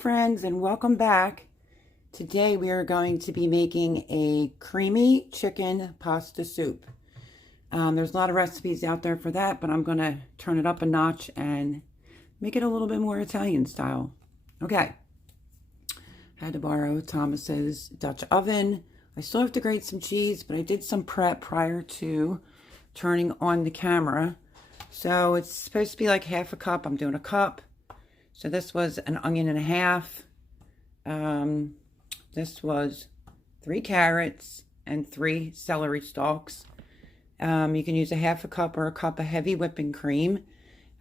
friends, and welcome back. Today we are going to be making a creamy chicken pasta soup. There's a lot of recipes out there for that, but I'm going to turn it up a notch and make it a little bit more Italian style. Okay. Had to borrow Thomas's Dutch oven. I still have to grate some cheese, but I did some prep prior to turning on the camera. So it's supposed to be like half a cup. I'm doing a cup. So this was an onion and a half. This was 3 carrots and 3 celery stalks. You can use a half a cup or a cup of heavy whipping cream.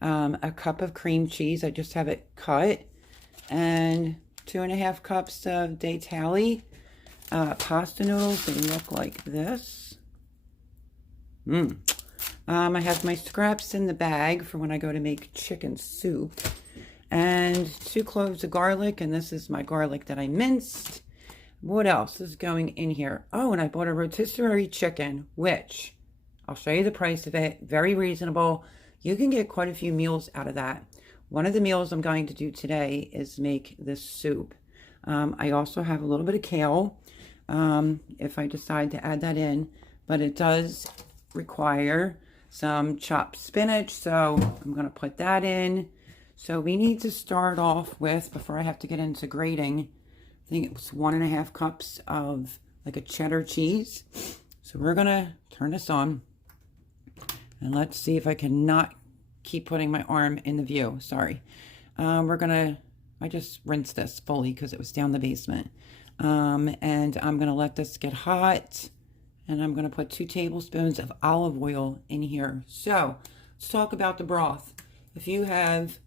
A cup of cream cheese. I just have it cut. And 2.5 cups of Date pasta noodles. They look like this. I have my scraps in the bag for when I go to make chicken soup. And 2 cloves of garlic, and this is my garlic that I minced. What else is going in here? Oh, and I bought a rotisserie chicken, which I'll show you the price of it. Very reasonable. You can get quite a few meals out of that. One of the meals I'm going to do today is make this soup. I also have a little bit of kale, if I decide to add that in, but it does require some chopped spinach, so I'm going to put that in. So we need to start off with, before I have to get into grating, I think it was 1.5 cups of like a cheddar cheese. So we're going to turn this on and let's see if I can not keep putting my arm in the view. Sorry. I just rinsed this fully because it was down the basement. And I'm going to let this get hot, and I'm going to put 2 tablespoons of olive oil in here. So let's talk about the broth. If you have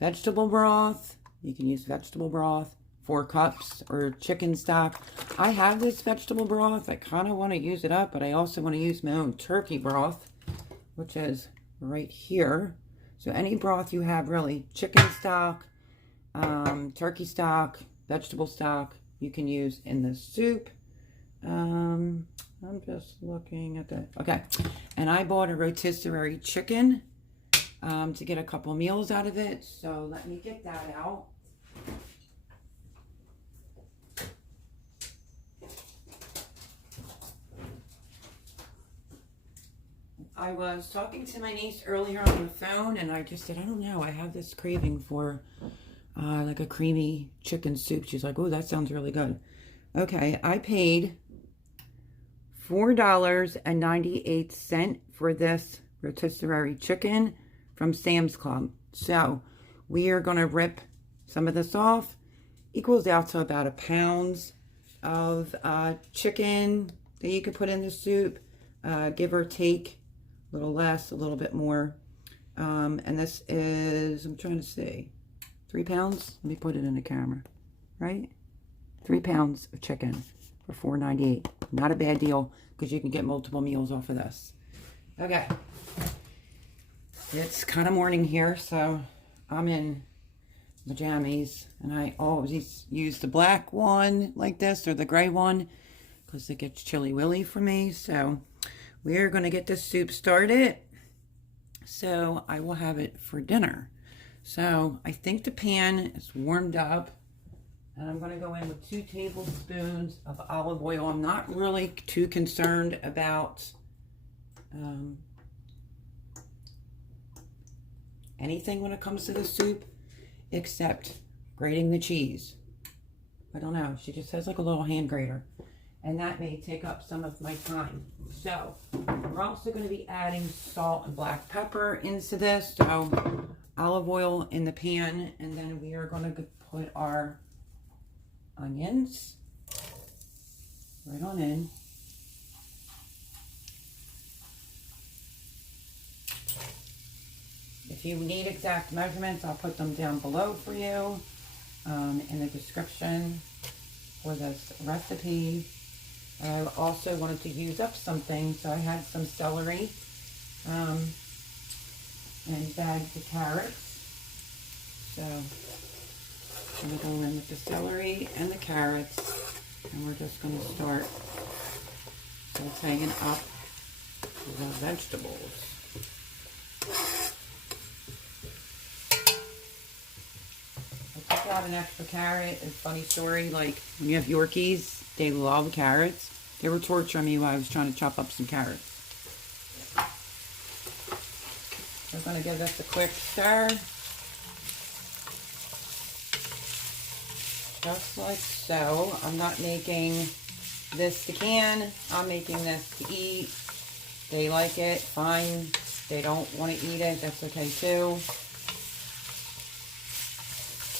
vegetable broth, you can use vegetable broth, 4 cups, or chicken stock. I have this vegetable broth. I kind of want to use it up, but I also want to use my own turkey broth, which is right here. So any broth you have, really, chicken stock, turkey stock, vegetable stock, you can use in this soup. I'm just looking at that. Okay, and I bought a rotisserie chicken to get a couple meals out of it. So let me get that out. I was talking to my niece earlier on the phone, and I just said, I don't know, I have this craving for like a creamy chicken soup. She's like, oh, that sounds really good. Okay, I paid $4.98 for this rotisserie chicken from Sam's Club. So we are going to rip some of this off. Equals out to about 1 pound of chicken that you could put in the soup, give or take, a little less, a little bit more. And this is, I'm trying to see, 3 pounds. Let me put it in the camera, right? 3 pounds of chicken for $4.98. Not a bad deal, because you can get multiple meals off of this. Okay. It's kind of morning here, so I'm in my jammies, and I always use the black one like this, or the gray one, because it gets chilly willy for me. So we're going to get this soup started, so I will have it for dinner. So I think the pan is warmed up, and I'm going to go in with 2 tablespoons of olive oil. I'm not really too concerned about anything when it comes to the soup, except grating the cheese. I don't know. She just has like a little hand grater, and that may take up some of my time. So we're also going to be adding salt and black pepper into this. So olive oil in the pan, and then we are going to put our onions right on in. If you need exact measurements, I'll put them down below for you in the description for this recipe. I also wanted to use up something, so I had some celery and bagged the carrots. So I'm going to go in with the celery and the carrots, and we're just going to start sauteing up the vegetables. I took out an extra carrot. A funny story, like when you have Yorkies, they love carrots. They were torturing me while I was trying to chop up some carrots. We're going to give this a quick stir. Just like so. I'm not making this to can. I'm making this to eat. They like it, fine. They don't want to eat it, that's okay too.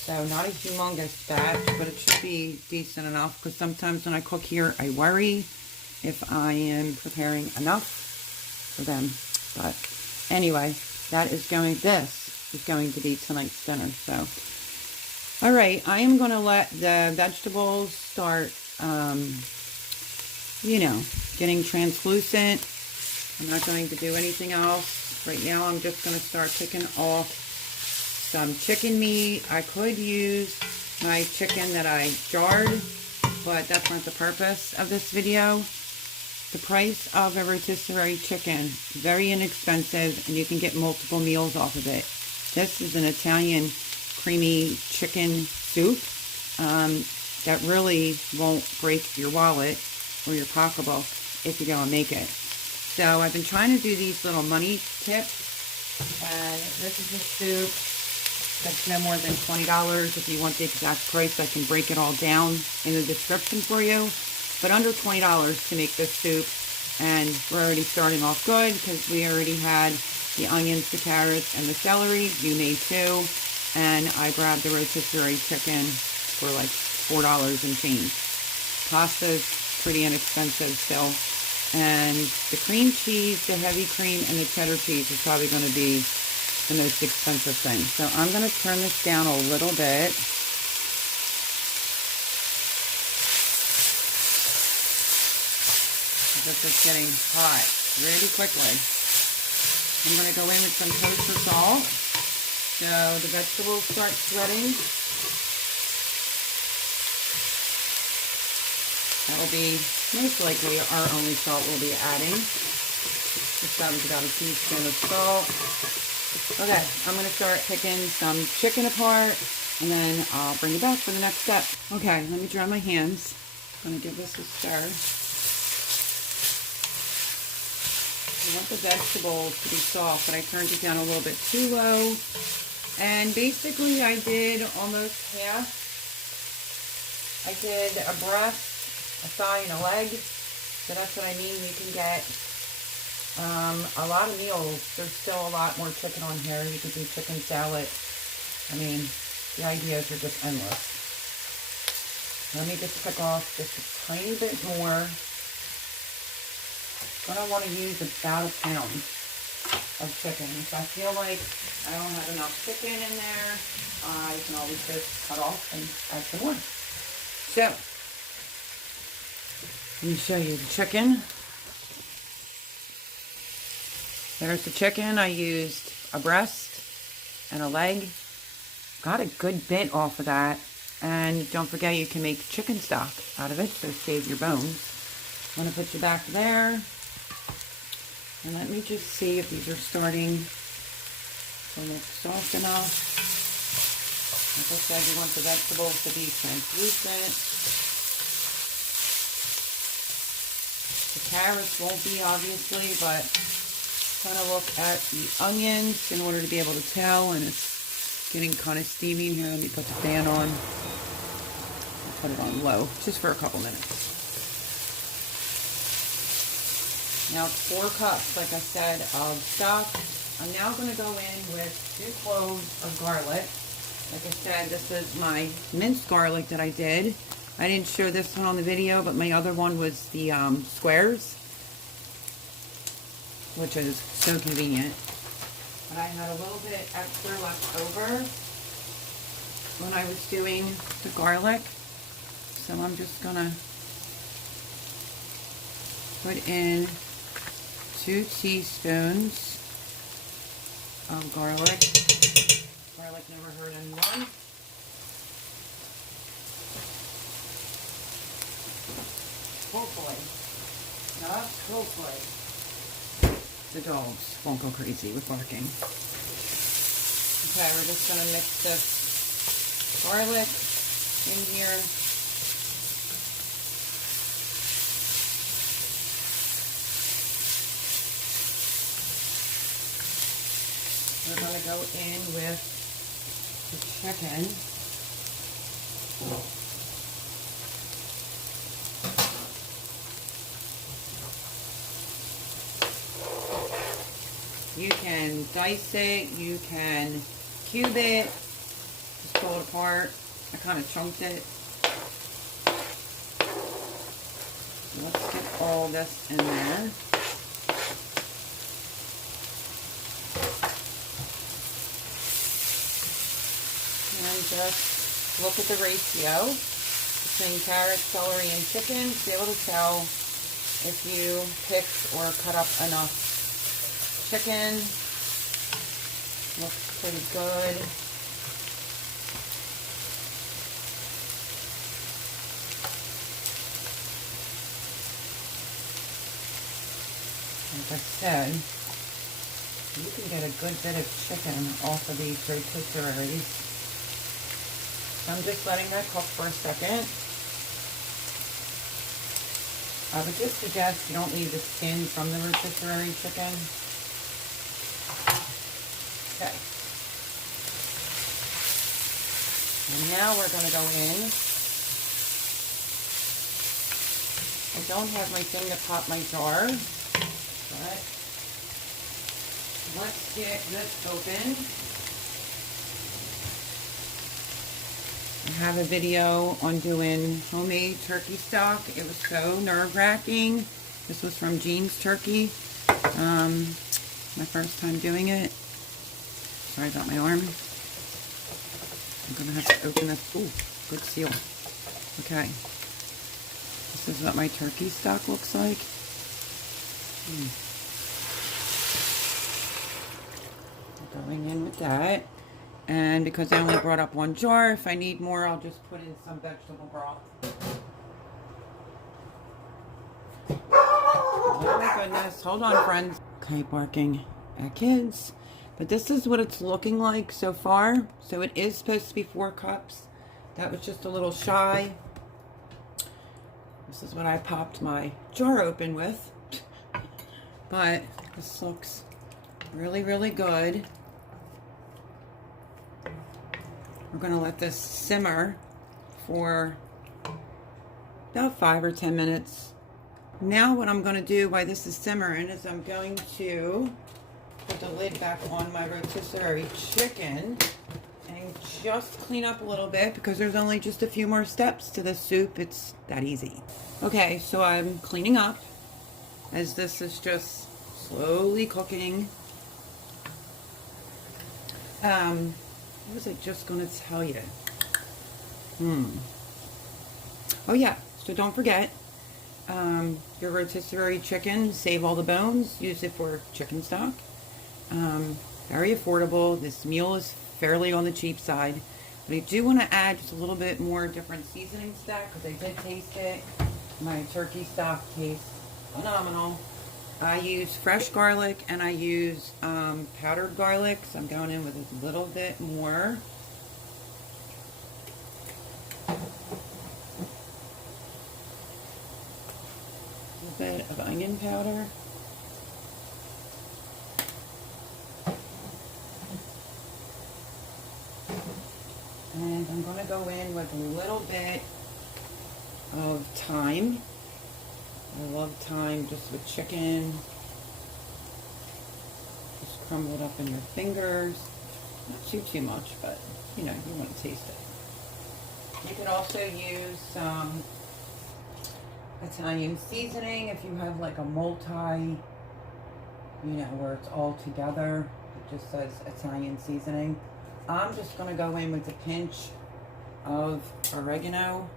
So not a humongous batch, but it should be decent enough, because sometimes when I cook here, I worry if I am preparing enough for them. But anyway, this is going to be tonight's dinner. So, all right, I am going to let the vegetables start, you know, getting translucent. I'm not going to do anything else. Right now, I'm just going to start picking off some chicken meat. I could use my chicken that I jarred, but that's not the purpose of this video. The price of a rotisserie chicken, very inexpensive, and you can get multiple meals off of it. This is an Italian creamy chicken soup that really won't break your wallet or your pocketbook if you go and make it. So I've been trying to do these little money tips, and this is a soup that's no more than $20. If you want the exact price, I can break it all down in the description for you. But under $20 to make this soup, and we're already starting off good because we already had the onions, the carrots, and the celery. You may too. And I grabbed the rotisserie chicken for like $4 and change. Pasta's pretty inexpensive still. And the cream cheese, the heavy cream, and the cheddar cheese is probably going to be the most expensive thing. So I'm going to turn this down a little bit. This is getting hot really quickly. I'm going to go in with some kosher salt. So the vegetables start sweating. That will be most likely our only salt we'll be adding. This was about a teaspoon of salt. Okay, I'm going to start picking some chicken apart, and then I'll bring it back for the next step. Okay, let me dry my hands. I'm going to give this a stir. I want the vegetables to be soft, but I turned it down a little bit too low. And basically I did almost half. I did a breast, a thigh, and a leg. So that's what I mean. You can get a lot of meals. There's still a lot more chicken on here. You could do chicken salad. I mean, the ideas are just endless. Let me just pick off just a tiny bit more. I'm going to want to use about a pound of chicken. If I feel like I don't have enough chicken in there, I can always just cut off and add some more. So, let me show you the chicken. There's the chicken. I used a breast and a leg. Got a good bit off of that. And don't forget, you can make chicken stock out of it, so save your bones. I'm going to put you back there. And let me just see if these are starting to look soft enough. Like I said, you want the vegetables to be translucent. The carrots won't be, obviously, but kind of look at the onions in order to be able to tell. And it's getting kind of steamy in here. Let me put the fan on. I'll put it on low just for a couple minutes. Now it's 4 cups, like I said, of stock. I'm now going to go in with 2 cloves of garlic. Like I said, this is my minced garlic that I did. I didn't show this one on the video, but my other one was the squares, which is so convenient. But I had a little bit extra left over when I was doing the garlic. So I'm just going to put in 2 teaspoons of garlic. Garlic never hurt anyone. Hopefully, the dogs won't go crazy with barking. Okay, we're just going to mix this garlic in here. We're going to go in with the chicken. You can dice it, you can cube it, just pull it apart. I kind of chunked it. Let's get all this in there. And just look at the ratio between carrots, celery, and chicken to be able to tell if you picked or cut up enough chicken. Looks pretty good. Like I said, you can get a good bit of chicken off of these rotisseries. So I'm just letting that cook for a second. I would just suggest you don't leave the skin from the rotisserie chicken. Okay. And now we're going to go in. I don't have my thing to pop my jar, but let's get this open. I have a video on doing homemade turkey stock. It was so nerve-wracking. This was from Jean's Turkey. My first time doing it. Sorry about my arm. I'm going to have to open this. Ooh, good seal. Okay. This is what my turkey stock looks like. Going in with that. And because I only brought up one jar, if I need more, I'll just put in some vegetable broth. Oh my goodness. Hold on, friends. Okay, barking at kids. But this is what it's looking like so far. So it is supposed to be 4 cups. That was just a little shy. This is what I popped my jar open with. But this looks really, really good. We're going to let this simmer for about 5 or 10 minutes. Now what I'm going to do while this is simmering is I'm going to put the lid back on my rotisserie chicken and just clean up a little bit because there's only just a few more steps to this soup. It's that easy. Okay, so I'm cleaning up as this is just slowly cooking. What was I just going to tell you? Oh yeah, so don't forget your rotisserie chicken, save all the bones, use it for chicken stock. Very affordable. This meal is fairly on the cheap side, but I do want to add just a little bit more different seasoning stack because I did taste it. My turkey stock tastes phenomenal. I use fresh garlic and I use powdered garlic, so I'm going in with a little bit more. A little bit of onion powder. And I'm going to go in with a little bit of thyme. I love thyme just with chicken. Just crumble it up in your fingers. Not too much, but you know, you want to taste it. You can also use some Italian seasoning if you have like a multi, you know, where it's all together. It just says Italian seasoning. I'm just going to go in with a pinch of oregano.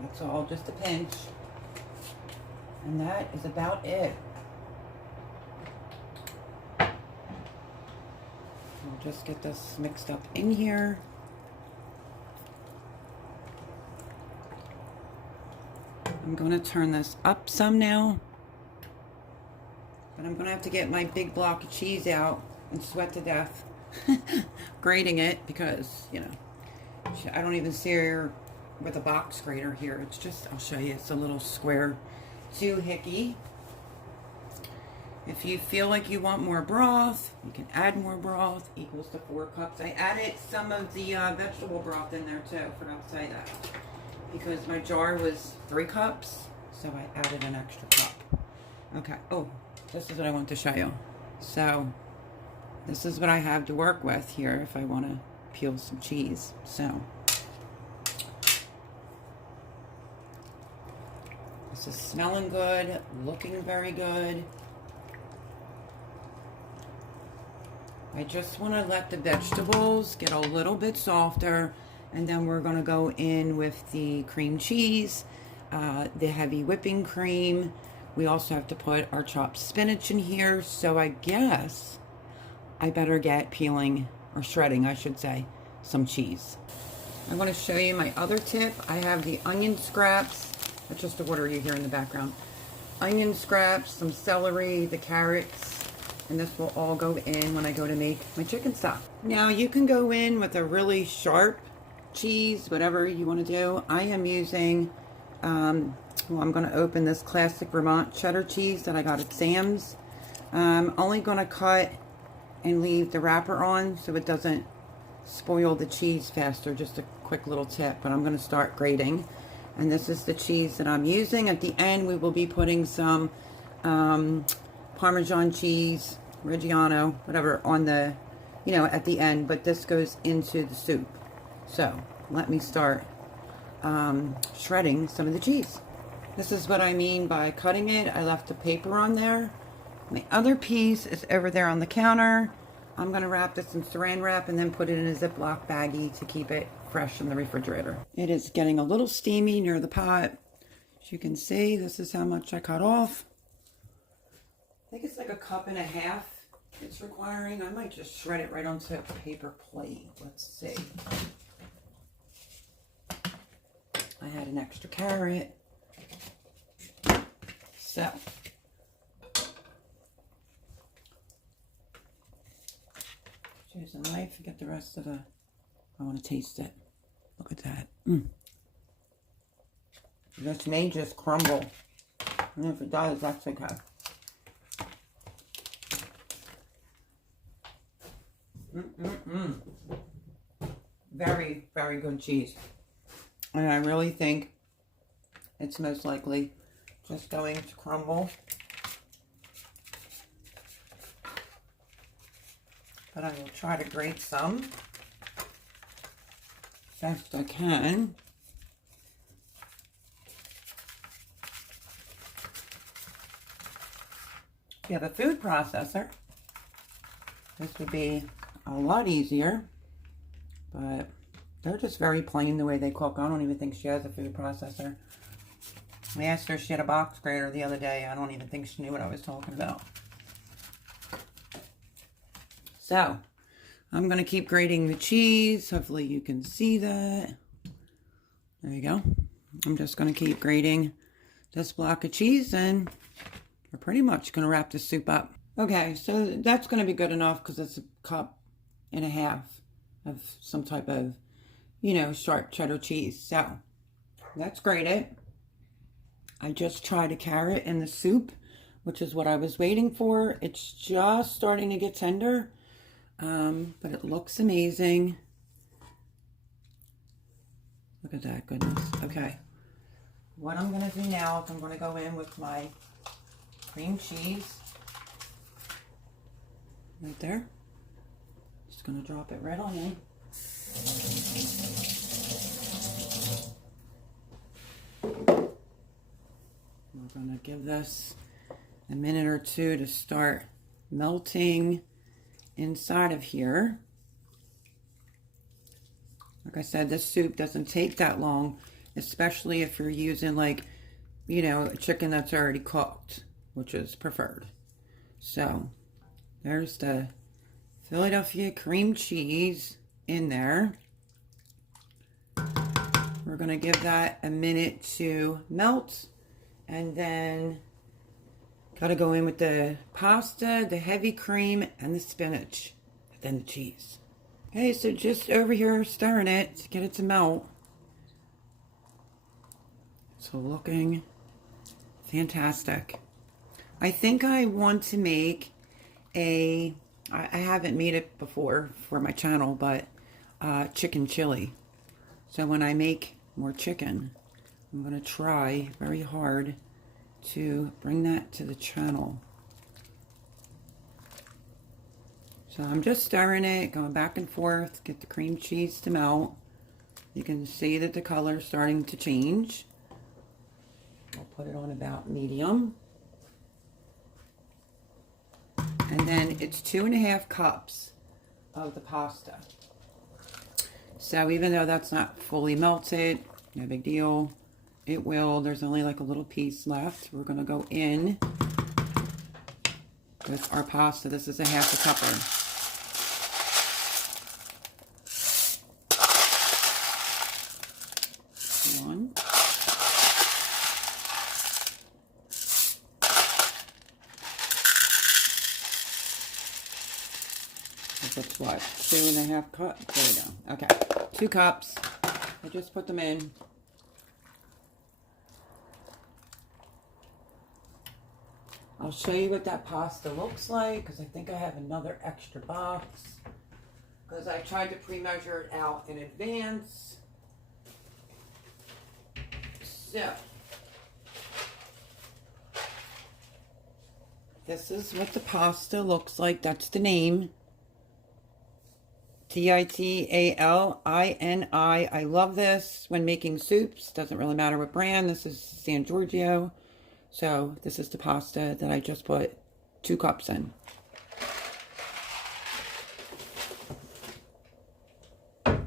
That's all, just a pinch. And that is about it. We'll just get this mixed up in here. I'm going to turn this up some now. But I'm going to have to get my big block of cheese out and sweat to death grating it because, you know, I don't even see her with a box grater here. It's just, I'll show you, it's a little square doohickey. If you feel like you want more broth, you can add more broth, equals to 4 cups. I added some of the vegetable broth in there too, forgot to say that. Because my jar was 3 cups, so I added an extra cup. Okay, oh, this is what I want to show you. So, this is what I have to work with here if I want to peel some cheese. So, this is smelling good, looking very good. I just want to let the vegetables get a little bit softer, and then we're going to go in with the cream cheese, the heavy whipping cream. We also have to put our chopped spinach in here, so I guess I better get peeling, or shredding I should say, some cheese. I want to show you my other tip. I have the onion scraps. That's just the water you hear in the background. Onion scraps, some celery, the carrots, and this will all go in when I go to make my chicken stock. Now you can go in with a really sharp cheese, whatever you want to do. I am using, well, I'm going to open this classic Vermont cheddar cheese that I got at Sam's. I'm only going to cut and leave the wrapper on so it doesn't spoil the cheese faster. Just a quick little tip, but I'm going to start grating. And this is the cheese that I'm using. At the end, we will be putting some Parmesan cheese, Reggiano, whatever, on the, you know, at the end, but this goes into the soup. So let me start shredding some of the cheese. This is what I mean by cutting it. I left the paper on there. My other piece is over there on the counter. I'm going to wrap this in saran wrap and then put it in a Ziploc baggie to keep it fresh in the refrigerator. It is getting a little steamy near the pot. As you can see, this is how much I cut off. I think it's like 1.5 cups it's requiring. I might just shred it right onto a paper plate. Let's see. I had an extra carrot. So, use a knife to get the rest of the, I want to taste it. Look at that. This may just crumble. And if it does, that's okay. Very, very good cheese. And I really think it's most likely just going to crumble. But I will try to grate some best I can. If you have a food processor, this would be a lot easier, but they're just very plain the way they cook. I don't even think she has a food processor. I asked her if she had a box grater the other day. I don't even think she knew what I was talking about. So, I'm going to keep grating the cheese. Hopefully you can see that. There you go. I'm just going to keep grating this block of cheese, and we're pretty much going to wrap the soup up. Okay, so that's going to be good enough because it's 1.5 cups of some type of, you know, sharp cheddar cheese. So, let's grate it. I just tried a carrot in the soup, which is what I was waiting for. It's just starting to get tender. But it looks amazing. Look at that goodness. Okay. What I'm going to do now is I'm going to go in with my cream cheese. Right there. Just going to drop it right on in. We're going to give this a minute or two to start melting inside of here. Like I said, this soup doesn't take that long, especially if you're using, like, you know, a chicken that's already cooked, which is preferred. So there's the Philadelphia cream cheese in there. We're going to give that a minute to melt, and then got to go in with the pasta, the heavy cream, and the spinach. than the cheese. Okay, so just over here stirring it to get it to melt. So looking fantastic. I think I want to make I haven't made it before for my channel, but chicken chili. So when I make more chicken, I'm going to try very hard to bring that to the channel. So I'm just stirring it, going back and forth, get the cream cheese to melt. You can see that the color is starting to change. I'll put it on about medium. And then it's 2.5 cups of the pasta. So even though that's not fully melted, no big deal. It will. There's only like a little piece left. We're going to go in with our pasta. This is a 1/2 cupper. One. That's what? 2.5 cups? There we go. Okay. 2 cups. I just put them in. I'll show you what that pasta looks like because I think I have another extra box because I tried to pre-measure it out in advance. So, this is what the pasta looks like. That's the name. Titalini. I love this when making soups. Doesn't really matter what brand. This is San Giorgio. So this is the pasta that I just put 2 cups in. I'm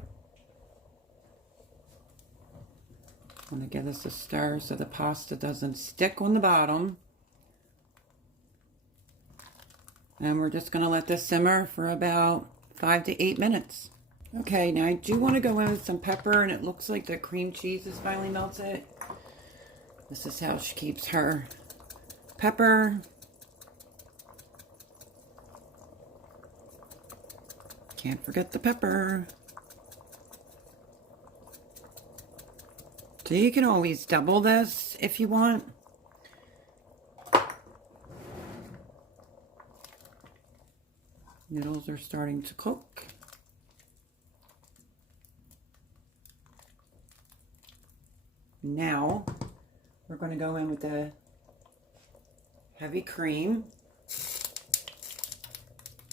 going to give this a stir so the pasta doesn't stick on the bottom. And we're just going to let this simmer for about 5 to 8 minutes. Okay, now I do want to go in with some pepper, and it looks like the cream cheese is finally melted. This is how she keeps her pepper. Can't forget the pepper. So you can always double this if you want. Noodles are starting to cook. Now, we're going to go in with the heavy cream,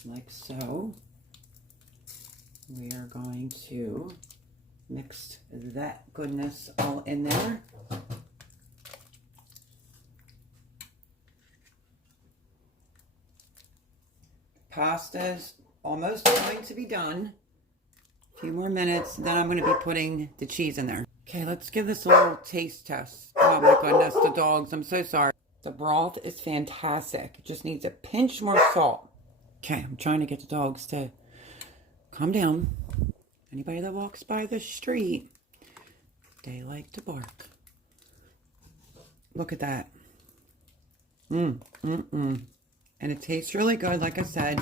like so. We are going to mix that goodness all in there. Pasta's almost going to be done. A few more minutes, then I'm going to be putting the cheese in there. Okay, let's give this a little taste test. Oh my goodness, the dogs, I'm so sorry. The broth is fantastic. It just needs a pinch more salt. Okay, I'm trying to get the dogs to calm down. Anybody that walks by the street, they like to bark. Look at that. And it tastes really good, like I said.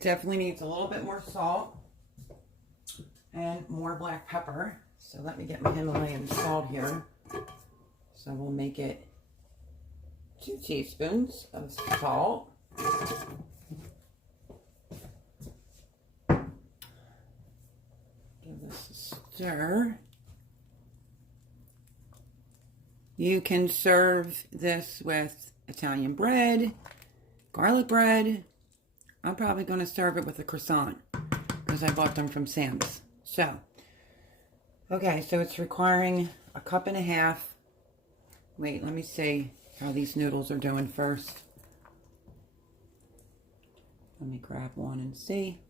Definitely needs a little bit more salt and more black pepper. So let me get my Himalayan salt here. So we'll make it 2 teaspoons of salt. Give this a stir. You can serve this with Italian bread, garlic bread. I'm probably going to serve it with a croissant because I bought them from Sam's. So, okay, so it's requiring 1.5 cups. Wait, let me see how these noodles are doing first. Let me grab one and see.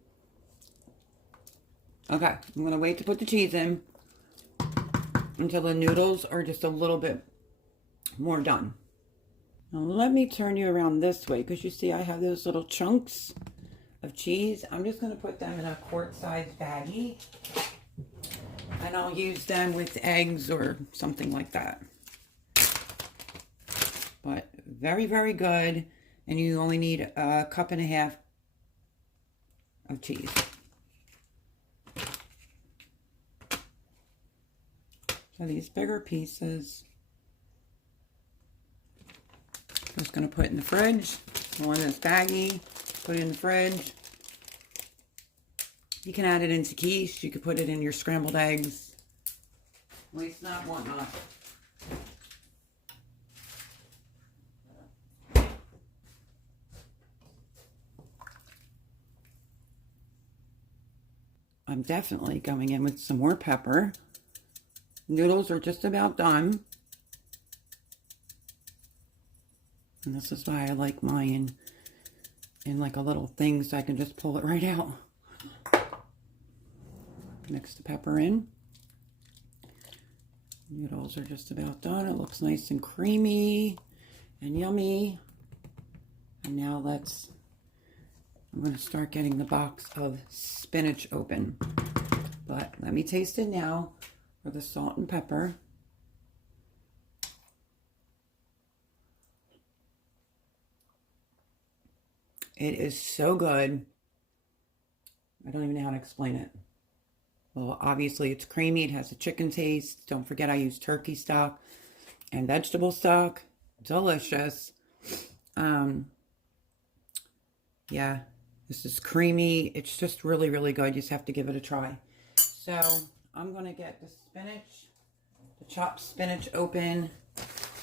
Okay, I'm going to wait to put the cheese in until the noodles are just a little bit more done. Now let me turn you around this way because you see I have those little chunks of cheese. I'm just going to put them in a quart-sized baggie and I'll use them with eggs or something like that. But very, very good. And you only need 1.5 cups of cheese. So these bigger pieces, I'm just going to put in the fridge. Go in this baggie, put it in the fridge. You can add it into quiche. You could put it in your scrambled eggs. Waste not, want not. I'm definitely going in with some more pepper. Noodles are just about done. And this is why I like mine in like a little thing so I can just pull it right out. Mix the pepper in. Noodles are just about done. It looks nice and creamy and yummy. And now I'm going to start getting the box of spinach open. But let me taste it now for the salt and pepper. It is so good. I don't even know how to explain it. Well, obviously it's creamy. It has a chicken taste. Don't forget I use turkey stock and vegetable stock. Delicious. Yeah, this is creamy. It's just really, really good. You just have to give it a try. So I'm going to get the spinach, the chopped spinach open.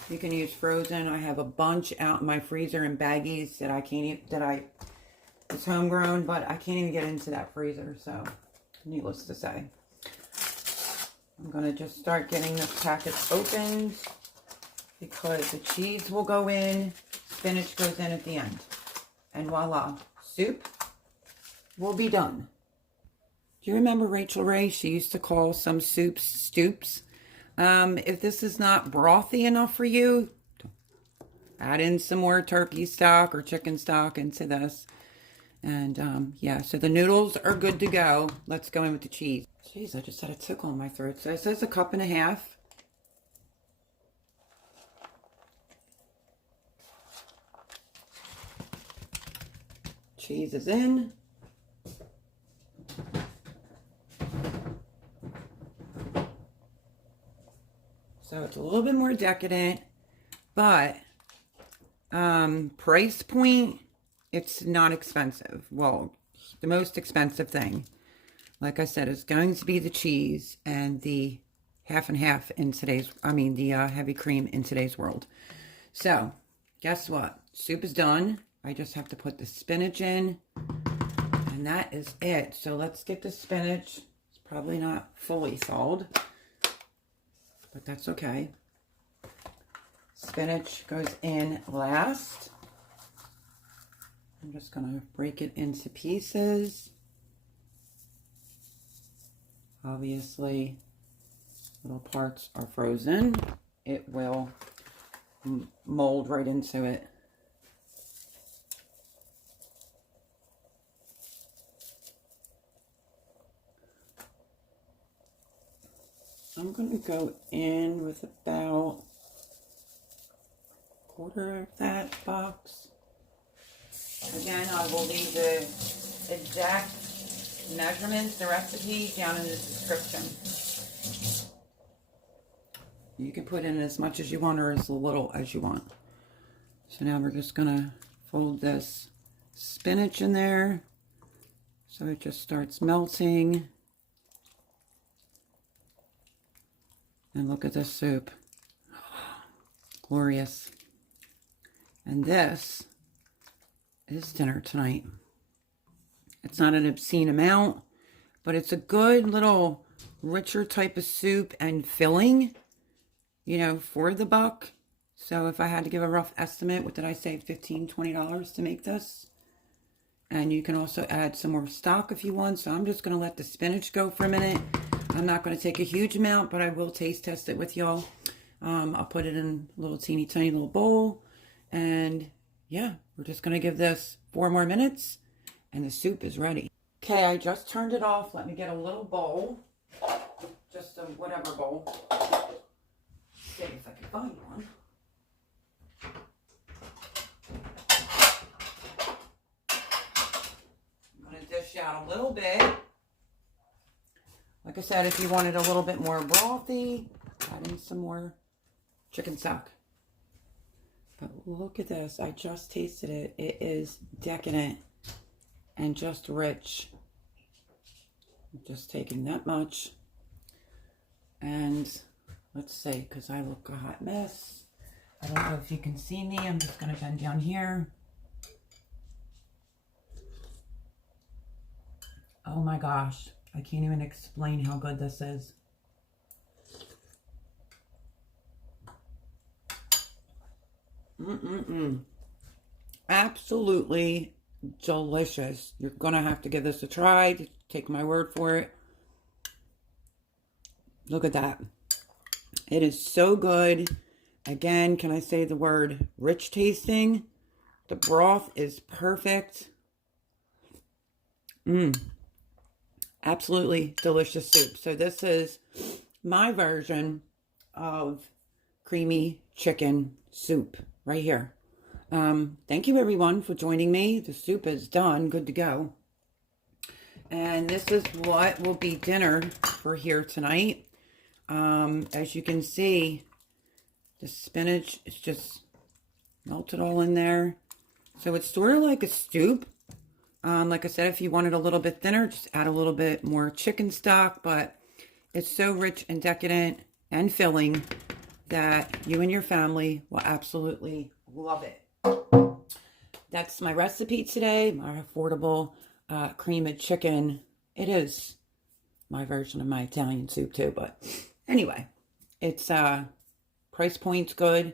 You can use frozen. I have a bunch out in my freezer in baggies that I can't eat, it's homegrown, but I can't even get into that freezer. So needless to say, I'm going to just start getting this packet opened because the cheese will go in, spinach goes in at the end. And voila, soup will be done. Do you remember Rachel Ray? She used to call some soups stoops. If this is not brothy enough for you, add in some more turkey stock or chicken stock into this. And yeah, so the noodles are good to go. Let's go in with the cheese. Jeez, I just had a tickle in my throat. So it says 1.5 cups. Cheese is in. So it's a little bit more decadent, but price point, it's not expensive. Well, the most expensive thing, like I said, is going to be the cheese and the half and half in today's, the heavy cream in today's world. So guess what? Soup is done. I just have to put the spinach in, and that is it. So let's get the spinach. It's probably not fully thawed, but that's okay. Spinach goes in last. I'm just going to break it into pieces. Obviously, little parts are frozen. It will mold right into it. I'm going to go in with about 1/4 of that box. Again, I will leave the exact measurements, the recipe, down in the description. You can put in as much as you want or as little as you want. So now we're just going to fold this spinach in there so it just starts melting. And look at this soup. Glorious. And this is dinner tonight. It's not an obscene amount, but it's a good little richer type of soup and filling, for the buck. So if I had to give a rough estimate, what did I say, $15, $20 to make this? And you can also add some more stock if you want. So I'm just going to let the spinach go for a minute. I'm not going to take a huge amount, but I will taste test it with y'all. I'll put it in a little teeny tiny little bowl. And yeah, we're just going to give this 4 more minutes and the soup is ready. Okay, I just turned it off. Let me get a little bowl. Just a whatever bowl. See if I can find one. I'm going to dish out out a little bit. Like I said, if you wanted a little bit more brothy, add in some more chicken stock. But look at this. I just tasted it. It is decadent and just rich. I'm just taking that much. And let's see, because I look a hot mess. I don't know if you can see me. I'm just going to bend down here. Oh my gosh. I can't even explain how good this is. Absolutely delicious. You're going to have to give this a try. Take my word for it. Look at that. It is so good. Again, can I say the word rich tasting? The broth is perfect. Absolutely delicious soup. So this is my version of creamy chicken soup right here. Thank you everyone for joining me. The soup is done, good to go. And this is what will be dinner for here tonight. As you can see, the spinach is just melted all in there. So it's sort of like a soup. Like I said, if you wanted a little bit thinner, just add a little bit more chicken stock. But it's so rich and decadent and filling that you and your family will absolutely love it. That's my recipe today, my affordable cream of chicken. It is my version of my Italian soup too, but anyway, it's price point's good,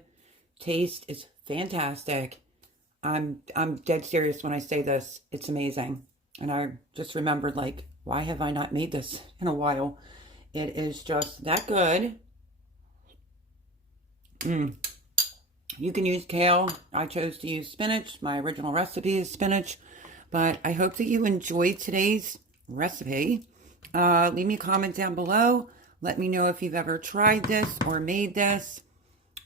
taste is fantastic. I'm dead serious when I say this. It's amazing. And I just remembered, like, why have I not made this in a while? It is just that good. You can use kale. I chose to use spinach. My original recipe is spinach. But I hope that you enjoyed today's recipe. Leave me a comment down below. Let me know if you've ever tried this or made this.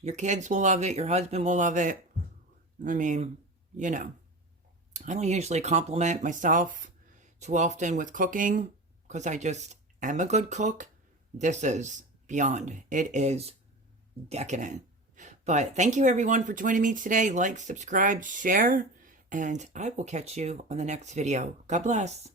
Your kids will love it. Your husband will love it. I mean, you know, I don't usually compliment myself too often with cooking because I just am a good cook. This is beyond. It is decadent. But thank you everyone for joining me today. Like, subscribe, share, and I will catch you on the next video. God bless.